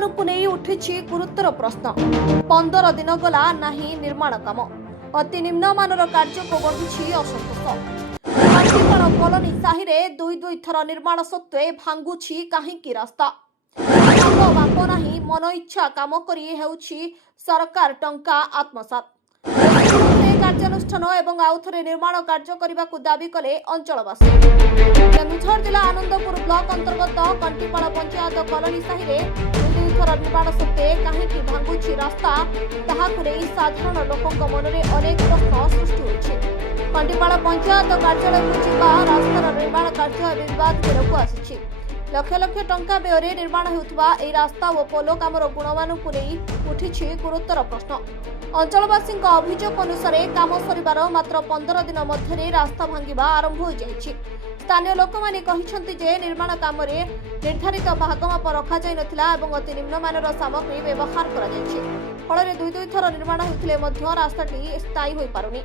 गुणमानकु नहीं उठिछि गुरुतर प्रश्न 15 दिन गला नाही निर्माण काम अति निम्नमानर कार्य को बढ़ुछि असंतोष कांचीपाड़ कॉलोनी साहि रे दुई थर निर्माण सत्वे भांगुछि काहींकी रास्ता बाप नाही मन इच्छा काम करी हेउछि सरकार टंका आत्मसात कार्यानुष्ठान एवं आउथरे निर्माण कार्य करने को दाबी कले अंचलवासी केन्दुझर जिला आनंदपुर ब्लॉक अंतर्गत कंटीपाड़ पंचायत कॉलोनी साहि रे दुई थर निर्माण सत्वे काहींकी भांगुछि रास्ता ताहाकु नै साधारण लोकक मनरे अनेक प्रश्न सृष्टि होइछि। कंटीपाड़ पंचायत कार्यालय को जिबा रास्तार निर्माण कार्य विवाद घेरକୁ आसिछि। लक्ष लक्ष टंका व्यय निर्माण होउथबा एई रास्ता और पोलो कामर गुणमान को नहीं उठिछि गुरुतर प्रश्न। अंचलवासी अभियोग अनुसार काम सरिबार मात्र 15 दिन मध्य रास्ता भांगिबा आरंभ हो जाइछि। स्थानीय लोक माने कहिसंति जे निर्माण काम रे निर्धारित भागमाप रखा जाय नथिला एवं अति निम्नमानर सामग्री व्यवहार करा जाइछि। फल दुई थर निर्माण होइथिले मध्य रास्ताटी स्थायी होई पारुनी।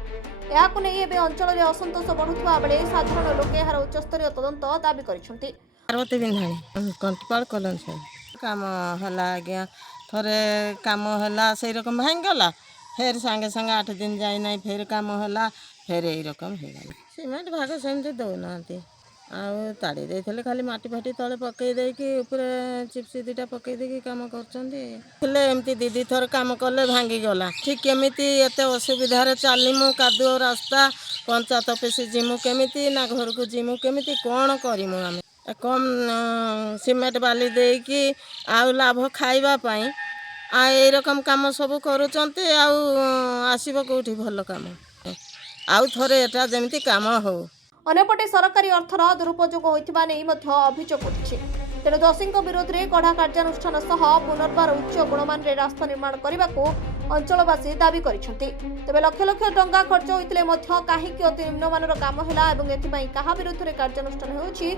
याकु नै एबे अंचल रे असंतोष बढ़ुथबा बेले साधारण लोके एहार उच्चस्तरीय तदंत दाबी करिसंति। पार्वती बिंधाणी कंटीपाड़ कॉलोनी से काम हला आज्ञा थरे काम हला से रकम भांग गला फिर संगे संगे 8 दिन जाई नहीं फिर काम हला फिर यही रकम हो गला सीमेंट भाग सेमती दौना आउ ताड़ी देते खाली माटी फाटी तले पकई देकी ऊपर चिप्स दुटा पकई देकी काम करमती दीदी थर काम कले भांगी गला ठीक केमिति एते असुविधार चलीमु कादुओ रास्ता पंचायत ऑफिस जीमु केमिति ना घर को जीमु केमिति कौन करिमु आमे कम सीमेंट बाली देकी आउ लाभ खाइबा पाई ए रकम काम सब करूचंती आउ आसीबो कोठी भल काम आउ थरे एटा जेमिति काम हो। अन्यपटे सरकारी अर्थर दुरुपयोग होइथिबा नै मध्य अभियोग उठिछि। तेणु दोषीଙ୍କ विरोधରେ कड़ा कार्यानुष्ठान सह पुनर्बार उच्च गुणमान रे रास्ता निर्माण करबाको अंचलवासी दाबी करिसंती। तबे लक्ष लक्ष टंका खर्च होइतिले मध्य काहीकि अति निम्नमानर काम होला एवं एथिपाई काहा विरोधରେ कार्यानुष्ठान होउछि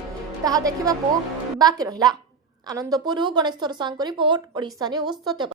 ताहा देखिबाको बाकी रहिला। आनंदपुर गणेश साहू रिपोर्ट ओडिशा न्यूज सत्य।